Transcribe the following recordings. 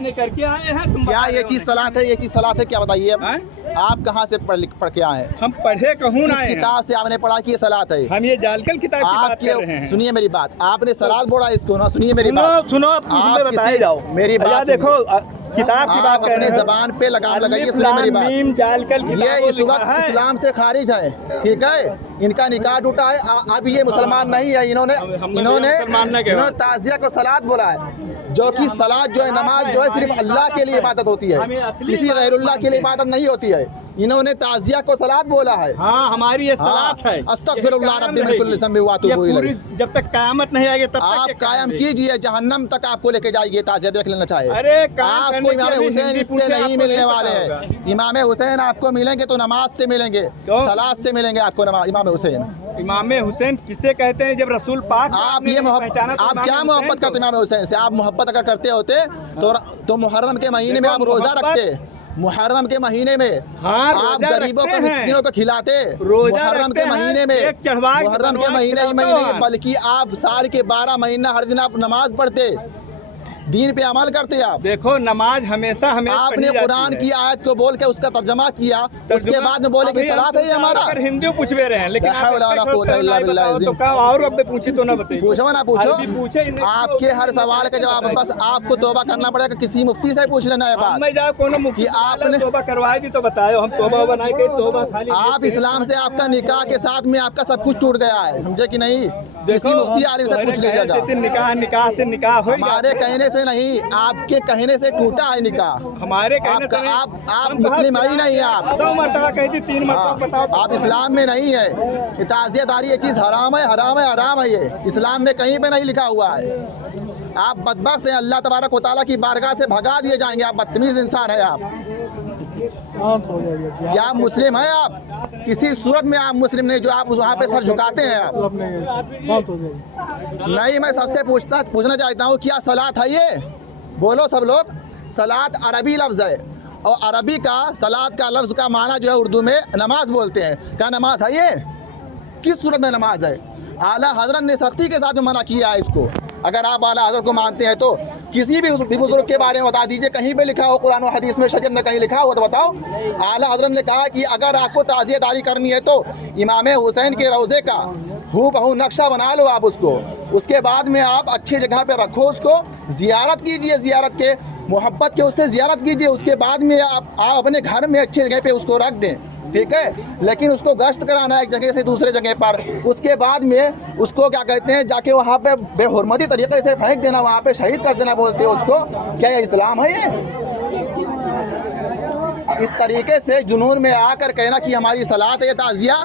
नहीं करके आए हैं। तुम क्या ये चीज सलात है? ये चीज सलात है क्या बताइए? आप कहाँ से पढ़ के आए हैं? हम पढ़े कहूँ ना, किताब से आपने पढ़ा कि ये सलात है? हम ये जालकल किताब की बात कर रहे हैं। सुनिए मेरी बात, आपने सलात बोला इसको ना, सुनिए मेरी बात, सुनो आप बताए जाओ मेरी बात। देखो किताब की बात कर रहे हैं, अपने जबान पे लगाम लगाइए, सुनिए मेरी बात। जालकल ये इस वक्त इस्लाम से खारिज है, ठीक है? इनका निकाह टूटा है, अब ये मुसलमान नहीं है। इन्होंने ताजिया को सलात बोला है, जो कि सलात जो है, नमाज जो है, सिर्फ अल्लाह के लिए इबादत होती है, किसी गैरुल्लाह के लिए इबादत नहीं होती है। इन्होंने ताजिया को सलात बोला है। हाँ, हमारी ये सलात है। अस्तगफिरुल्लाह रब्बी मिन कुल्ली ज़ंबिन व अतूबु इलैह। जब तक क़यामत नहीं आएगी तब तक आप कायम कीजिए, जहन्नम तक आपको लेके जाएगी ताजिया, देख लेना चाहिए। अरे आपको इमाम हुसैन इससे नहीं मिलने वाले हैं। इमाम हुसैन आपको मिलेंगे तो नमाज से मिलेंगे, सलात से मिलेंगे आपको। इमाम हुसैन किसे कहते हैं? जब रसूल पाक आप ये आप क्या मोहब्बत करते इमाम हुसैन से? आप मोहब्बत अगर करते होते तो मुहर्रम के महीने में आप रोजा रखते। मुहर्रम के महीने में आप गरीबों को, मिस्किनों को खिलाते। मुहर्रम के महीने में, मुहर्रम के महीने बल्कि आप साल के 12 महीना हर दिन आप नमाज पढ़ते, दीन पे अमल करते। आप देखो, नमाज हमेशा आपने कुरान की आयत को बोल के उसका तर्जमा किया, उसके बाद में बोले कि सलात है ये हमारा। हिंदू पूछ रहे हैं, लेकिन और अब पूछी तो ना बताइए। पूछो ना, पूछो। आपके हर सवाल का जवाब बस आपको तौबा करना पड़ेगा, किसी मुफ्ती से पूछ लेना है बात कि आपने तौबा करवाई थी तो बताओ, हम तौबा बनाए के तौबा खाली। आप इस्लाम से आपका निकाह के साथ में आपका सब कुछ टूट गया है, समझे कि नहीं? किसी मुफ्ती आलिम से पूछ लीजिएगा। निकाह से निकाह हो, हमारे कहने से नहीं, आपके कहने से टूटा है निकाह। हमारे कहने से आप मुस्लिम ही नहीं है। आप 100 मरतबा कही थी, 3 मरतबा बताओ। आप इस्लाम में नहीं है। ताज़ियेदारी ये चीज़ हराम है, हराम है, हराम है। ये इस्लाम में कहीं पे नहीं लिखा हुआ है। आप बदबख्त हैं, अल्लाह तबारक व तआला की बारगाह से भगा दिए जाएंगे। आप बदतमीज इंसान है। आप क्या मुस्लिम है? आप किसी सूरत में आप मुस्लिम नहीं, जो आप वहाँ पे सर झुकाते हैं। आप नहीं, मैं सबसे पूछना चाहता हूँ, क्या सलात है ये? बोलो सब लोग। सलात अरबी लफ्ज़ है, और अरबी का सलात का लफ्ज़ का माना जो है उर्दू में नमाज बोलते हैं। क्या नमाज है ये? किस सूरत में नमाज है? आला हज़रत ने सख्ती के साथ में मना किया है इसको। अगर आप आला हज़रत को मानते हैं तो किसी भी बुजुर्ग के बारे में बता दीजिए, कहीं पे लिखा हो कुरान और हदीस में, शरीयत में कहीं लिखा हो तो बताओ। आला हज़रत ने कहा कि अगर आपको ताज़ियेदारी करनी है तो इमाम हुसैन के रोज़े का हूबहू नक्शा बना लो आप उसको, उसके बाद में आप अच्छी जगह पे रखो उसको, ज़ियारत कीजिए, ज़ियारत के मोहब्बत के उससे ज़ियारत कीजिए। उसके बाद में आप अपने घर में अच्छी जगह पे उसको रख दें, ठीक है? लेकिन उसको गश्त कराना है एक जगह से दूसरे जगह पर, उसके बाद में उसको क्या कहते हैं, जाके वहाँ पे बेहुरमती तरीके से फेंक देना, वहाँ पे शहीद कर देना बोलते हैं उसको। क्या ये इस्लाम है? ये इस तरीके से जुनून में आकर कहना कि हमारी सलात है ताज़िया,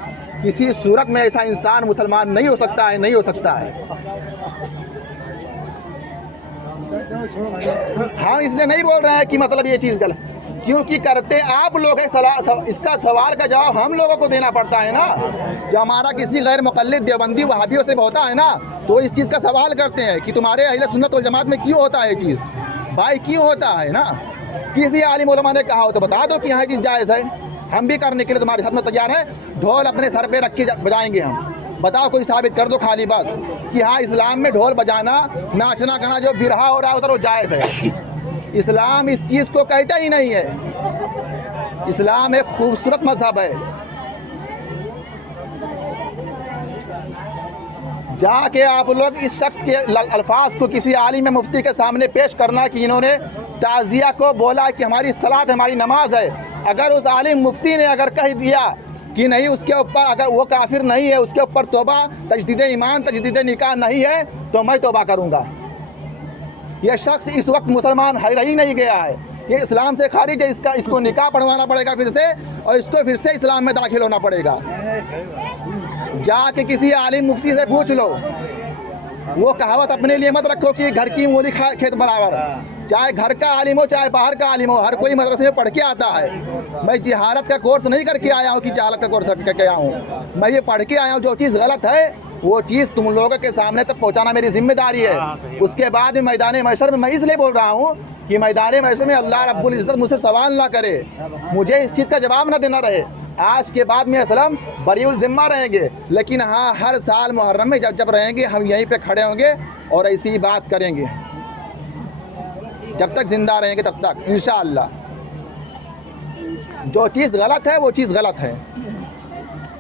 किसी सूरत में ऐसा इंसान मुसलमान नहीं हो सकता है, नहीं हो सकता है। हम इसलिए नहीं बोल रहे हैं कि मतलब ये चीज़ गलत, क्योंकि करते आप लोग हैं। इसका सवाल का जवाब हम लोगों को देना पड़ता है ना। जो हमारा किसी गैर मुक़ल्लिद देवबंदी वहाबियों से होता है ना, तो इस चीज़ का सवाल करते हैं कि तुम्हारे अहले सुन्नत वल जमात में क्यों होता है ये चीज़? भाई क्यों होता है ना? किसी आलिम उलमा ने कहा हो तो बता दो कि यहाँ की जायज़ है, हम भी करने के लिए तुम्हारे साथ में तैयार हैं। ढोल अपने सर पे रख के बजाएंगे हम, बताओ कोई साबित कर दो खाली बस कि हाँ इस्लाम में ढोल बजाना, नाचना गाना जो बिरहा हो रहा है उधर वो जायज़ है। इस्लाम इस चीज़ को कहता ही नहीं है। इस्लाम एक खूबसूरत मज़हब है। जाके आप लोग इस शख्स के अल्फाज को किसी आलिम मुफ्ती के सामने पेश करना कि इन्होंने ताज़िया को बोला कि हमारी सलात हमारी नमाज है। अगर उस आलिम मुफ्ती ने अगर कह दिया कि नहीं, उसके ऊपर अगर वो काफिर नहीं है, उसके ऊपर तौबा, तजदीद ईमान, तजदीद निकाह नहीं है, तो मैं तौबा करूँगा। यह शख्स इस वक्त मुसलमान है, रही नहीं गया है, ये इस्लाम से खारिज है। इसको निकाह पढ़वाना पड़ेगा फिर से, और इसको फिर से इस्लाम में दाखिल होना पड़ेगा। जाके किसी आलिम मुफ्ती से पूछ लो। वो कहावत अपने लिए मत रखो कि घर की मूली खेत बराबर। चाहे घर का आलिम हो चाहे बाहर का आलिम हो, हर कोई मदरसे में पढ़ के आता है। मैं जिहालत का कोर्स नहीं करके आया हूँ कि जहालत का कोर्स करके आया हूँ। मैं ये पढ़ के आया हूँ, जो चीज़ गलत है वो चीज़ तुम लोगों के सामने तक पहुँचाना मेरी जिम्मेदारी है। उसके बाद मैदान महशर में मैं इसलिए बोल रहा हूँ कि मैदान महशर में अल्लाह रब्बुल इज़्ज़त मुझसे सवाल ना करे, मुझे इस चीज़ का जवाब ना देना रहे। आज के बाद में असलम बरीउल ज़िम्मा रहेंगे, लेकिन हाँ हर साल मुहर्रम में जब रहेंगे हम यहीं पे खड़े होंगे और ऐसी ही बात करेंगे। जब तक ज़िंदा रहेंगे तब तक इंशाअल्लाह। जो चीज़ गलत है वो चीज़ गलत है।